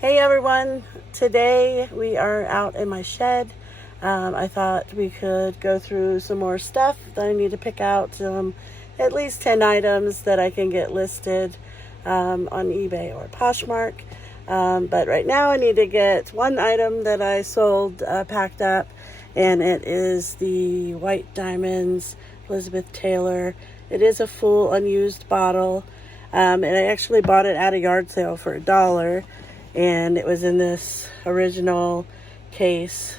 Hey everyone, today we are out in my shed. I thought we could go through some more stuff. I need to pick out at least 10 items that I can get listed on eBay or Poshmark. But right now I need to get one item that I sold packed up, and it is the White Diamonds Elizabeth Taylor. It is a full unused bottle, and I actually bought it at a yard sale for $1. And it was in this original case.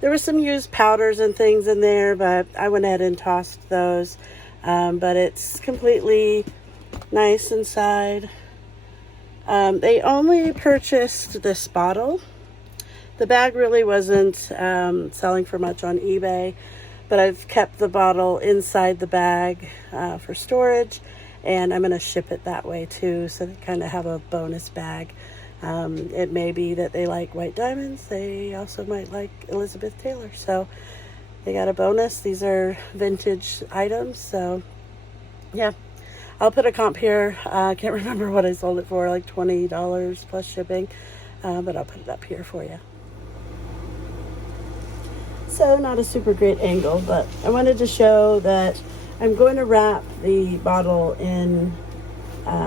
There were some used powders and things in there, but I went ahead and tossed those. But it's completely nice inside. They only purchased this bottle. The bag really wasn't selling for much on eBay, but I've kept the bottle inside the bag for storage, and I'm going to ship it that way too, so they kind of have a bonus bag. It may be that they like White Diamonds. They also might like Elizabeth Taylor, so they got a bonus. These are vintage items, so yeah. I'll put a comp here. I can't remember what I sold it for, like $20 plus shipping, but I'll put it up here for you. So not a super great angle, but I wanted to show that I'm going to wrap the bottle in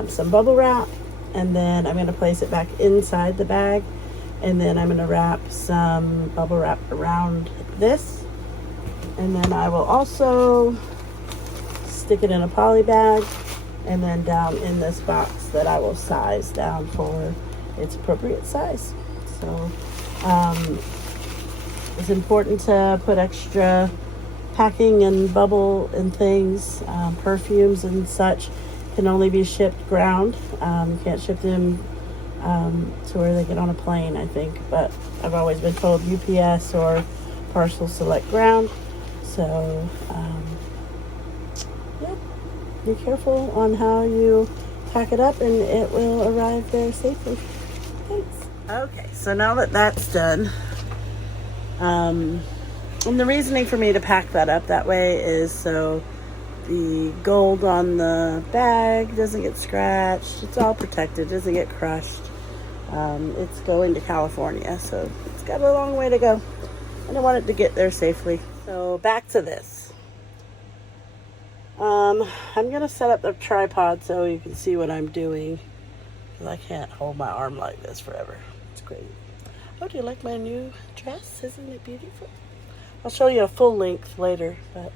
some bubble wrap, and then I'm going to place it back inside the bag, and then I'm going to wrap some bubble wrap around this, and then I will also stick it in a poly bag, and then down in this box that I will size down for its appropriate size. So it's important to put extra packing and bubble and things. Perfumes and such can only be shipped ground. You can't ship them to where they get on a plane, I think. But I've always been told UPS or parcel select ground. So, yeah, be careful on how you pack it up, and it will arrive there safely. Thanks. Okay, so now that that's done, and the reasoning for me to pack that up that way is so the gold on the bag doesn't get scratched. It's all protected, doesn't get crushed. It's going to California, so it's got a long way to go, and I want it to get there safely. So back to this. I'm gonna set up the tripod so you can see what I'm doing, because I can't hold my arm like this forever. It's great. Oh, do you like my new dress? Isn't it beautiful? I'll show you a full length later, but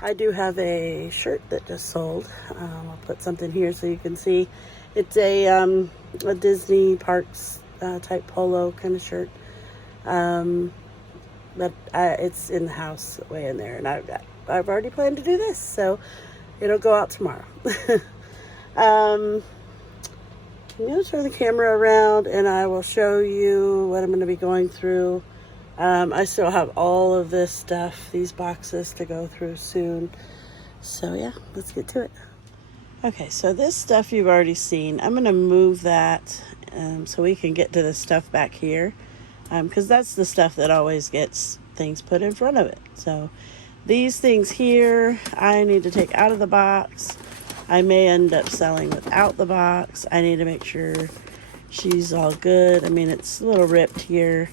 I do have a shirt that just sold. I'll put something here so you can see. It's a Disney Parks type polo kind of shirt. But it's in the house way in there, and I've already planned to do this, so it'll go out tomorrow. I'm going to turn the camera around and I will show you what I'm going to be going through. I still have all of this stuff, these boxes, to go through soon. So yeah, let's get to it. Okay, so this stuff you've already seen. I'm going to move that so we can get to the stuff back here, because that's the stuff that always gets things put in front of it. So these things here, I need to take out of the box. I may end up selling without the box. I need to make sure she's all good. I mean, it's a little ripped here.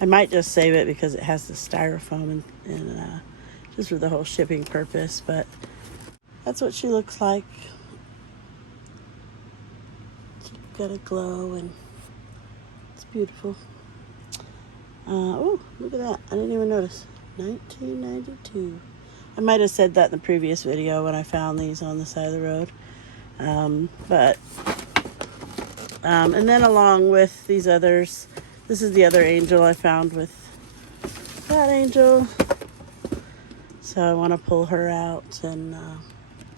I might just save it because it has the styrofoam and just for the whole shipping purpose, but that's what she looks like. She's got a glow and it's beautiful. Oh, look at that. I didn't even notice. 1992. I might have said that in the previous video when I found these on the side of the road. And then along with these others, this is the other angel I found with that angel. So I want to pull her out and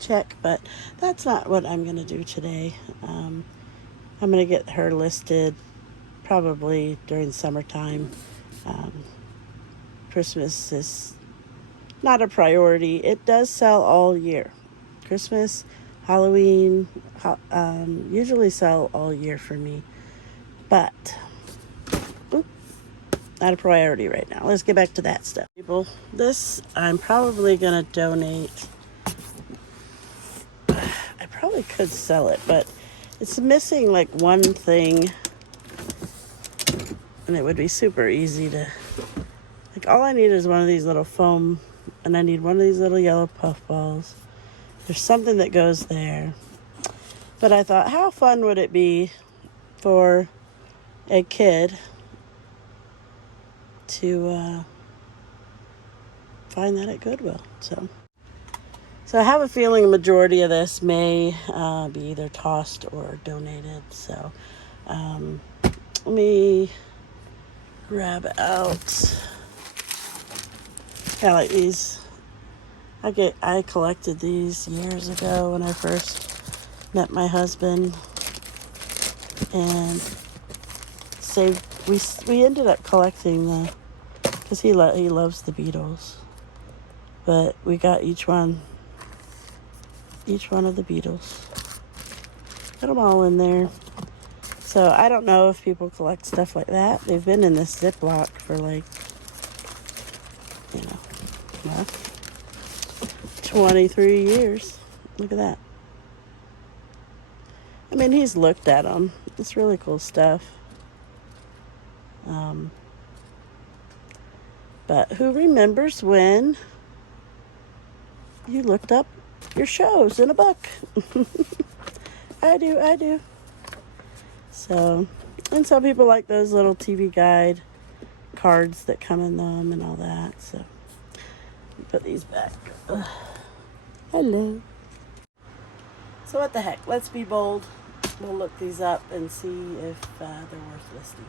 check, but that's not what I'm going to do today. I'm going to get her listed probably during summertime. Christmas is not a priority. It does sell all year. Christmas, Halloween, usually sell all year for me. But not a priority right now. Let's get back to that stuff. People, this I'm probably going to donate. I probably could sell it, but it's missing like one thing. And it would be super easy to, like, all I need is one of these little foam, and I need one of these little yellow puff balls. There's something that goes there. But I thought, how fun would it be for a kid to find that at Goodwill? So I have a feeling a majority of this may be either tossed or donated. So let me grab out. Yeah, like these. I collected these years ago when I first met my husband, and saved. We ended up collecting because he loves the Beatles, but we got each one of the Beatles. Got them all in there. So I don't know if people collect stuff like that. They've been in this Ziploc for like, 23 years. Look at that. I mean, he's looked at them. It's really cool stuff. But who remembers when you looked up your shows in a book? I do. So, and some people like those little TV guide cards that come in them and all that. So, put these back. Hello. So what the heck? Let's be bold. We'll look these up and see if they're worth listing.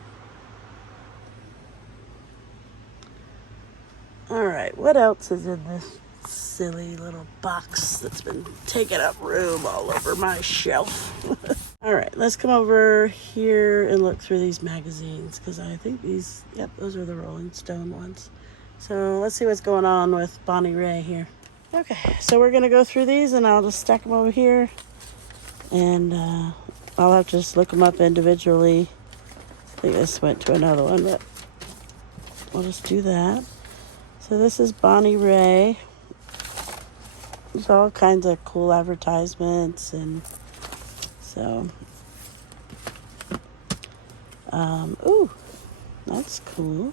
Alright, what else is in this silly little box that's been taking up room all over my shelf? Alright, let's come over here and look through these magazines, because I think those are the Rolling Stone ones. So let's see what's going on with Bonnie Ray here. Okay, so we're going to go through these, and I'll just stack them over here, and I'll have to just look them up individually. I think this went to another one, but we'll just do that. So this is Bonnie Ray. There's all kinds of cool advertisements, and so, ooh, that's cool.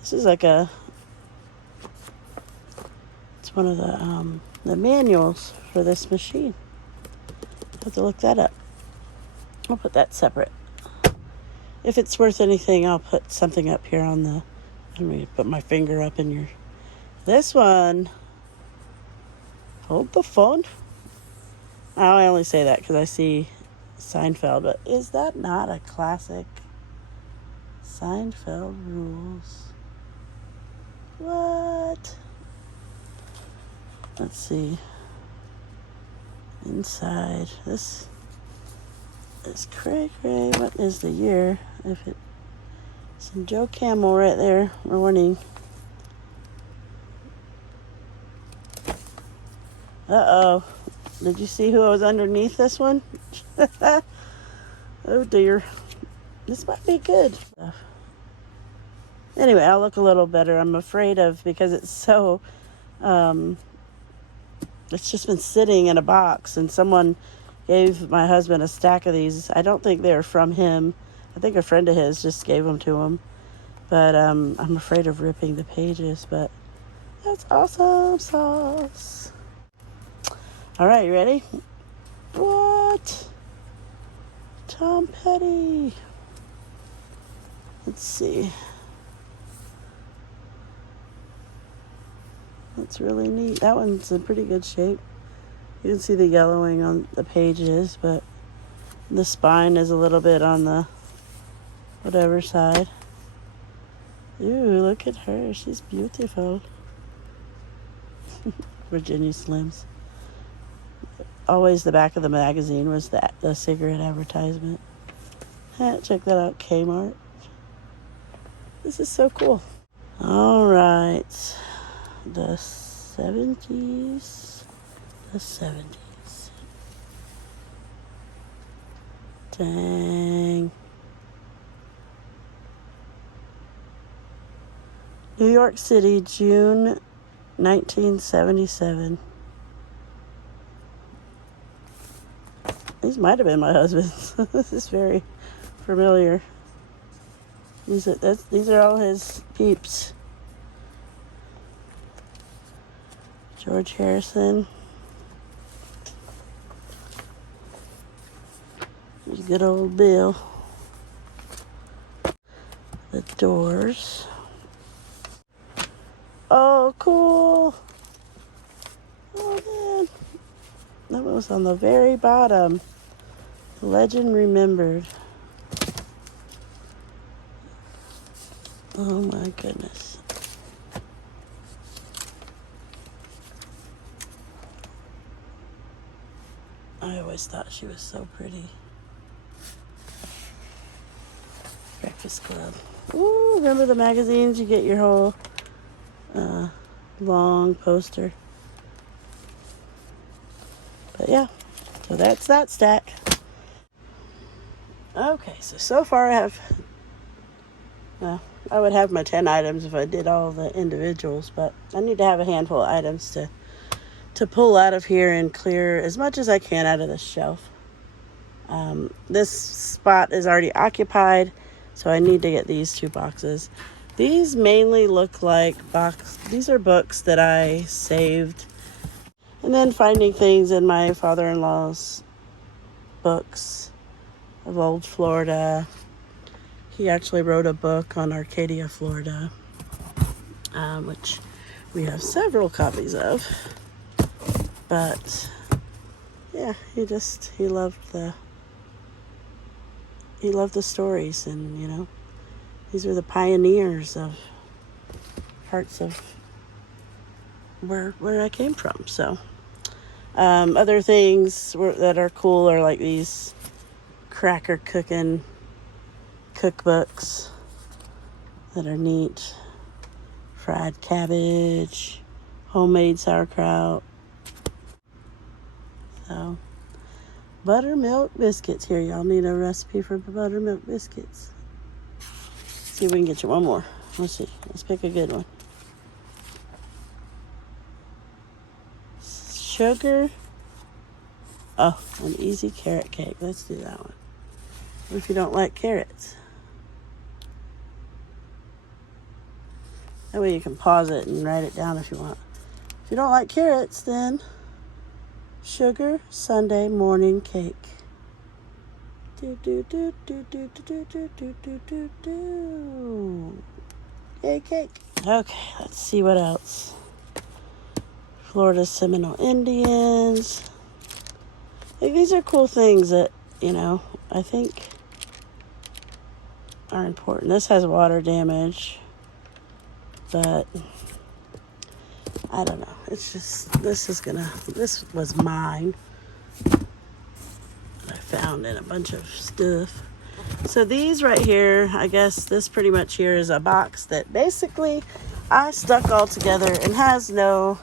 This is like it's one of the manuals for this machine. I'll have to look that up. I'll put that separate. If it's worth anything, I'll put something up here on the, let me put my finger up in this one. Hold the phone. I only say that because I see Seinfeld, but is that not a classic? Seinfeld Rules. What? Let's see. Inside. This is cray. What is the year? Some Joe Camel right there. Warning. Uh-oh. Did you see who was underneath this one? Oh dear. This might be good. Anyway, I'll look a little better. I'm afraid of, because it's so, it's just been sitting in a box, and someone gave my husband a stack of these. I don't think they're from him. I think a friend of his just gave them to him. But I'm afraid of ripping the pages, but that's awesome sauce. All right, you ready? What? Tom Petty. Let's see. That's really neat. That one's in pretty good shape. You can see the yellowing on the pages, but the spine is a little bit on the whatever side. Ooh, look at her. She's beautiful. Virginia Slims. Always the back of the magazine was the cigarette advertisement. Check that out, Kmart. This is so cool. All right. The 70s. Dang. New York City, June 1977. These might have been my husband's. This is very familiar. These are all his peeps. George Harrison. There's good old Bill. The Doors. Oh, cool. Oh, man. That was on the very bottom. Legend remembered. Oh, my goodness. I always thought she was so pretty. Breakfast Club. Ooh, remember the magazines? You get your whole long poster. But yeah, so that's that stack. Okay, so far I have, well, I would have my 10 items if I did all the individuals, but I need to have a handful of items to pull out of here and clear as much as I can out of this shelf. This spot is already occupied, so I need to get these 2 boxes. These mainly look like these are books that I saved. And then finding things in my father-in-law's books of old Florida. He actually wrote a book on Arcadia, Florida, which we have several copies of. But yeah, he loved the stories, and you know, these are the pioneers of parts of where I came from. So other things that are cool are like these cracker cooking cookbooks that are neat. Fried cabbage, homemade sauerkraut. So buttermilk biscuits. Here, y'all need a recipe for buttermilk biscuits. See if we can get you one more. Let's see. Let's pick a good one. Sugar. Oh, an easy carrot cake. Let's do that one. What if you don't like carrots? That way you can pause it and write it down if you want. If you don't like carrots, then sugar Sunday morning cake. Do do do do do do do do do do do. Yay, cake. Okay, let's see what else. Florida Seminole Indians. Like, these are cool things that, you know, I think are important. This has water damage, but I don't know. It's just, this was mine. I found in a bunch of stuff. So these right here, I guess this pretty much here is a box that basically I stuck all together and has no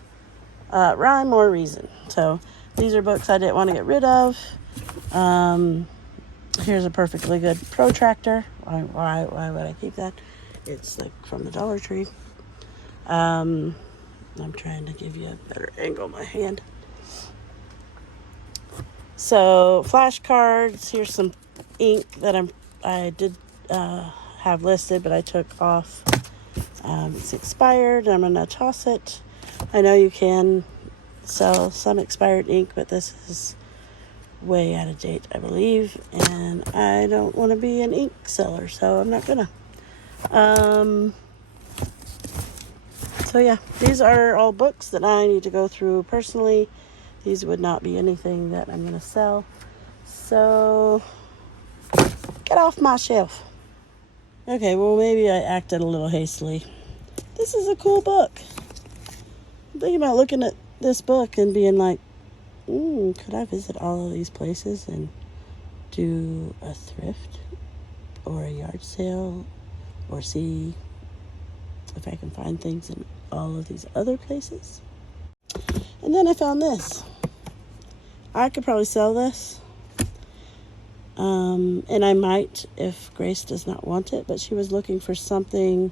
rhyme or reason. So these are books I didn't want to get rid of. Here's a perfectly good protractor. Why would I keep that? It's like from the Dollar Tree. I'm trying to give you a better angle of my hand. So flashcards. Here's some ink that I did have listed, but I took off. It's expired. I'm gonna toss it. I know you can sell some expired ink, but this is way out of date, I believe, and I don't want to be an ink seller, so I'm not gonna. So yeah, these are all books that I need to go through personally. These would not be anything that I'm gonna sell. So get off my shelf. Okay, well, maybe I acted a little hastily. This is a cool book. I'm thinking about looking at this book and being like, could I visit all of these places and do a thrift or a yard sale or see if I can find things in all of these other places? And then I found this. I could probably sell this. And I might if Grace does not want it, but she was looking for something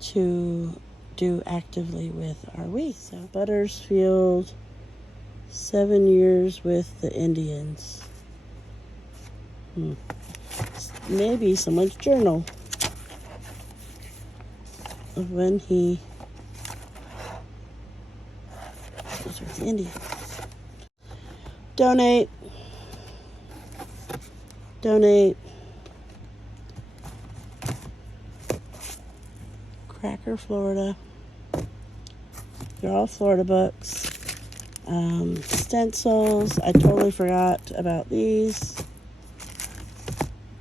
to do actively with our wheat. So Buttersfield, 7 years with the Indians. Maybe someone's journal of when he was with the Indians. Donate. Cracker, Florida. They're all Florida books. Stencils. I totally forgot about these.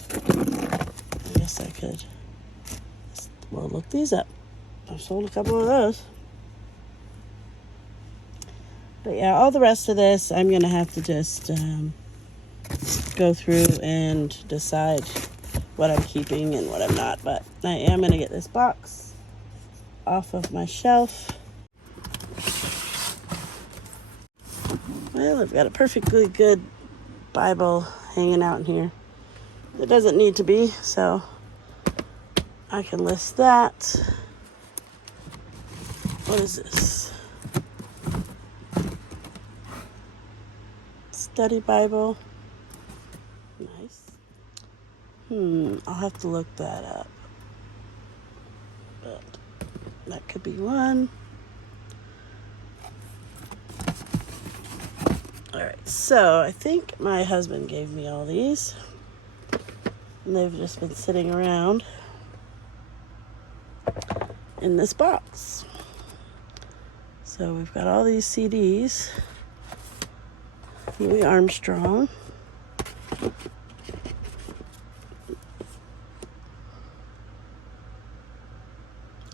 I guess I could. Well, look these up. I've sold a couple of those. But yeah, all the rest of this, I'm going to have to just go through and decide what I'm keeping and what I'm not. But I am going to get this box off of my shelf. Well, I've got a perfectly good Bible hanging out in here. It doesn't need to be, so I can list that. What is this? Study Bible. Nice. I'll have to look that up. But that could be one. Alright, so I think my husband gave me all these. And they've just been sitting around in this box. So we've got all these CDs. Louis Armstrong.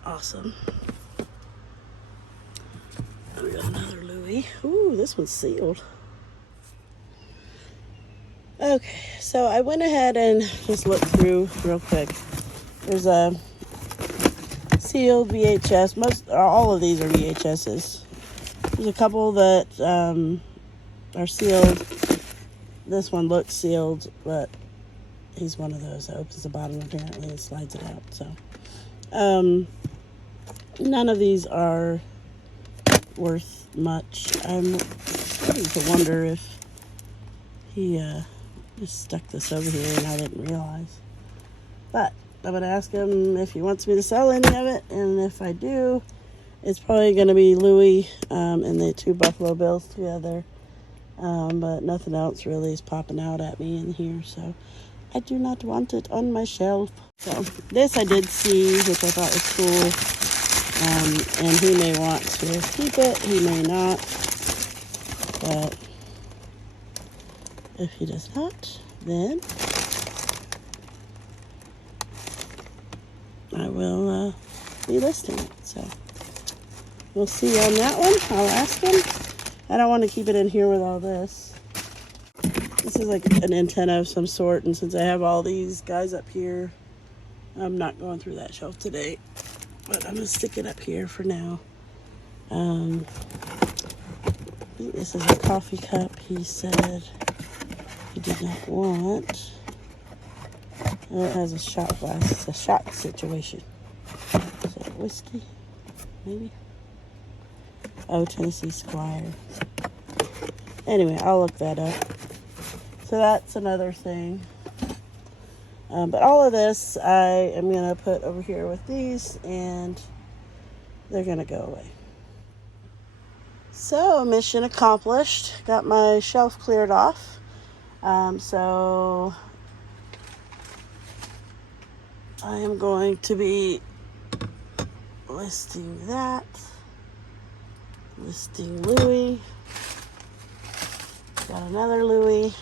Awesome. And we got another Louis. Ooh, this one's sealed. Okay, so I went ahead and just looked through real quick. There's a sealed VHS. All of these are VHSs. There's a couple that are sealed. This one looks sealed, but he's one of those that opens the bottom apparently and slides it out. So none of these are worth much. I'm starting to wonder if he just stuck this over here and I didn't realize. But I'm going to ask him if he wants me to sell any of it, and if I do, it's probably going to be Louis and the 2 Buffalo Bills together. But nothing else really is popping out at me in here, so I do not want it on my shelf. So this I did see, which I thought was cool. And he may want to keep it, he may not. But if he does not, then I will be listing it. So we'll see on that one. I'll ask him. I don't want to keep it in here with all this. This is like an antenna of some sort, and since I have all these guys up here, I'm not going through that shelf today. But I'm going to stick it up here for now. I think this is a coffee cup. He said he did not want. Oh, it has a shot glass. It's a shot situation. Is it whiskey? Maybe? Oh, Tennessee Squire. Anyway, I'll look that up. So that's another thing. But all of this I am going to put over here with these, and they're going to go away. So, mission accomplished. Got my shelf cleared off. So I am going to be listing that. Listing Louis. Got another Louis.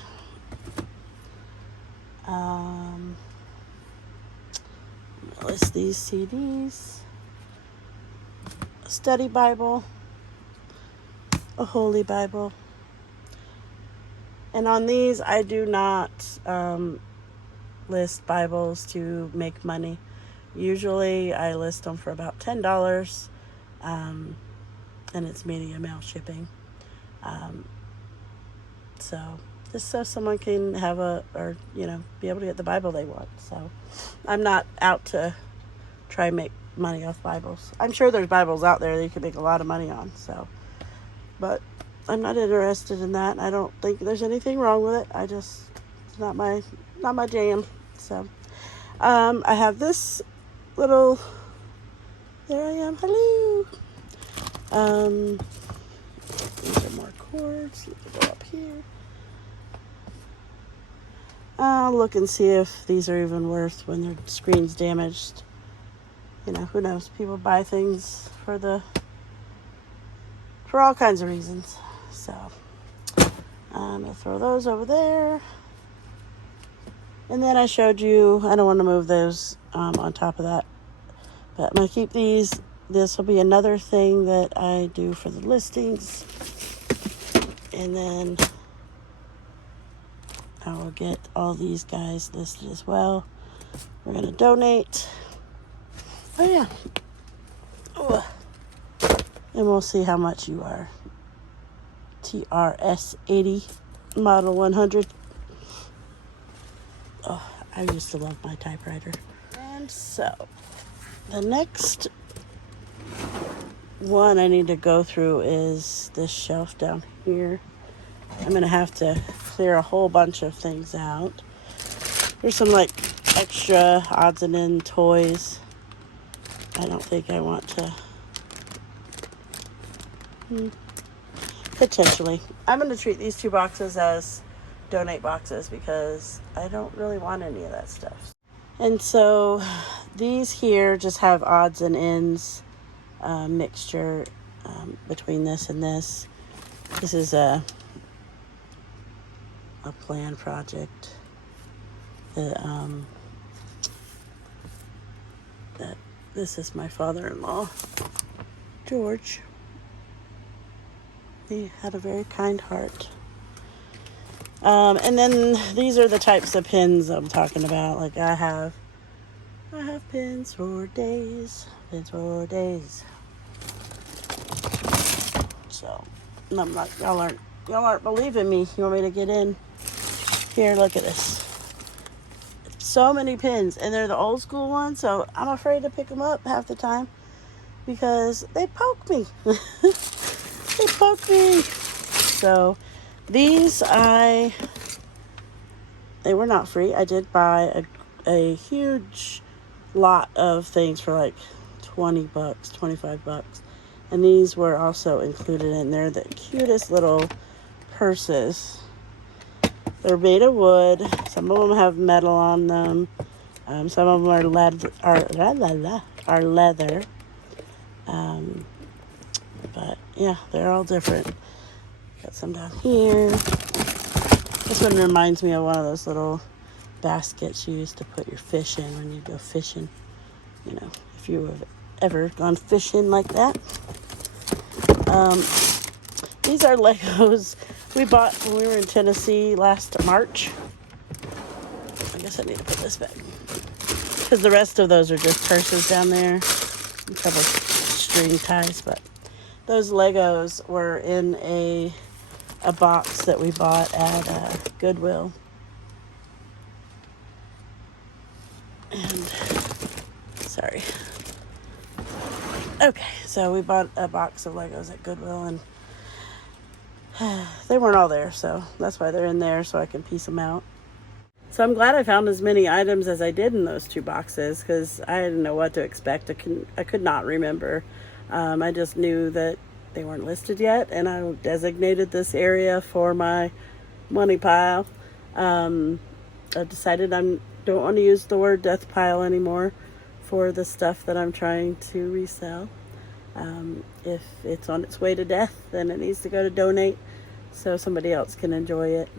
List these CDs. A study Bible. A Holy Bible. And on these, I do not list Bibles to make money. Usually, I list them for about $10, and it's media mail shipping. So just so someone can have be able to get the Bible they want. So I'm not out to try and make money off Bibles. I'm sure there's Bibles out there that you can make a lot of money on. So, but I'm not interested in that. I don't think there's anything wrong with it. It's not my jam. So, I have this little. There I am. Hello. These are more cords. Let me go up here. I'll look and see if these are even worth when their screen's damaged. You know, who knows? People buy things for all kinds of reasons. So I'm gonna throw those over there. And then I showed you, I don't want to move those on top of that, but I'm gonna keep these. This will be another thing that I do for the listings. And then I will get all these guys listed as well. We're going to donate. Oh, yeah. Oh. And we'll see how much you are. TRS 80, model 100. Oh, I used to love my typewriter. And so, the next one I need to go through is this shelf down here. I'm going to have to clear a whole bunch of things out. There's some like extra odds and end toys. I don't think I want to. Potentially. I'm going to treat these 2 boxes as donate boxes because I don't really want any of that stuff. And so these here just have odds and ends mixture between this and this. This is a planned project that this is my father-in-law, George. He had a very kind heart. And then these are the types of pins I'm talking about. Like I have pins for days. So, and I'm like, y'all aren't believing me. You want me to get in? Here, look at this. So many pins, and they're the old school ones, so I'm afraid to pick them up half the time because they poke me. They poke me. So these they were not free. I did buy a huge lot of things for like $20, $25. And these were also included in there. The cutest little purses. They're made of wood. Some of them have metal on them. Some of them are leather. But yeah, they're all different. Got some down here. This one reminds me of one of those little baskets you used to put your fish in when you go fishing. You know, if you have ever gone fishing like that. These are Legos we bought when we were in Tennessee last March. I guess I need to put this back because the rest of those are just purses down there. A couple string ties, but those Legos were in a box that we bought at Goodwill. And sorry. Okay, so we bought a box of Legos at Goodwill, and they weren't all there, so that's why they're in there, so I can piece them out. So I'm glad I found as many items as I did in those 2 boxes, because I didn't know what to expect. I could not remember. I just knew that they weren't listed yet, and I designated this area for my money pile. I decided I don't want to use the word death pile anymore for the stuff that I'm trying to resell. If it's on its way to death, then it needs to go to donate so somebody else can enjoy it.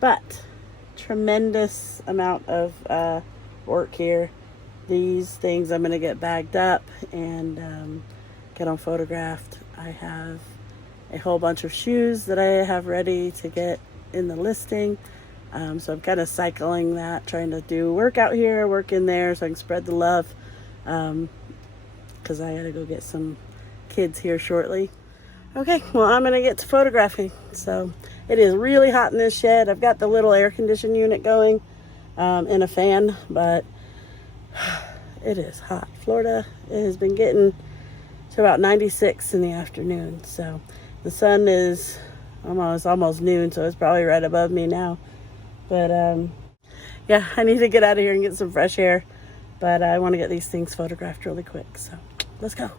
But tremendous amount of work here. These things I'm going to get bagged up and get them photographed. I have a whole bunch of shoes that I have ready to get in the listing. So I'm kind of cycling that, trying to do work out here, work in there so I can spread the love. Because I gotta go get some kids here shortly. Okay, well, I'm gonna get to photographing. So it is really hot in this shed. I've got the little air conditioning unit going and a fan, but it is hot. Florida has been getting to about 96 in the afternoon. So the sun is almost noon, so it's probably right above me now. But yeah, I need to get out of here and get some fresh air. But I want to get these things photographed really quick. So let's go.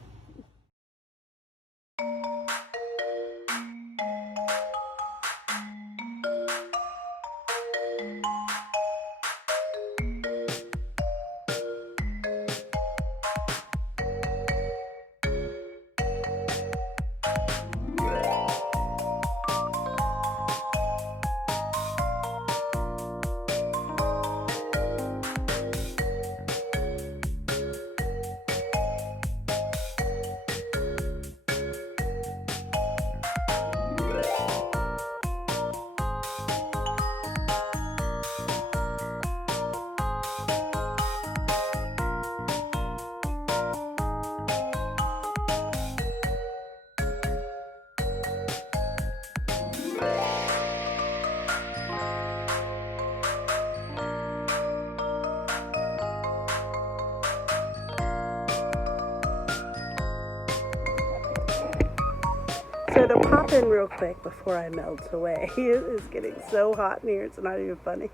So to pop in real quick before I melt away, it is getting so hot in here, it's not even funny.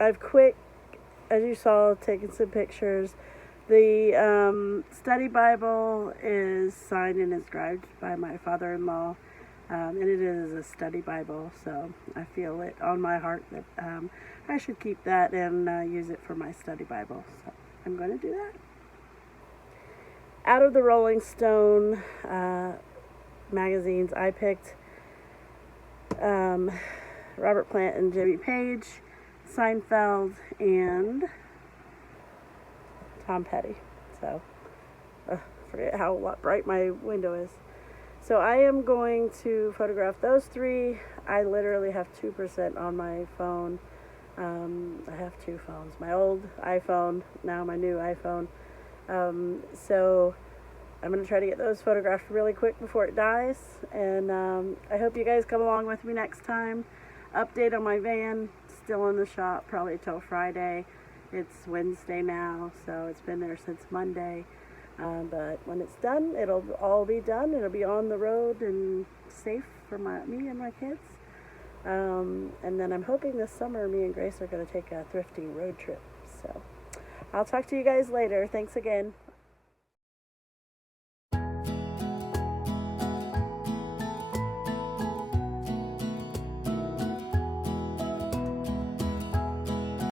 I've quick, as you saw, taken some pictures. The study Bible is signed and inscribed by my father-in-law, and it is a study Bible, so I feel it on my heart that I should keep that and use it for my study Bible, so I'm going to do that. Out of the Rolling Stone magazines, I picked Robert Plant and Jimmy Page, Seinfeld, and Tom Petty. So, forget how bright my window is. So I am going to photograph those three. I literally have 2% on my phone. I have two phones. My old iPhone, now my new iPhone. So I'm going to try to get those photographed really quick before it dies. And I hope you guys come along with me next time. Update on my van, still in the shop probably till Friday. It's Wednesday now, so it's been there since Monday. But when it's done, it'll all be done. It'll be on the road and safe for me and my kids. And then I'm hoping this summer me and Grace are going to take a thrifting road trip. So I'll talk to you guys later. Thanks again.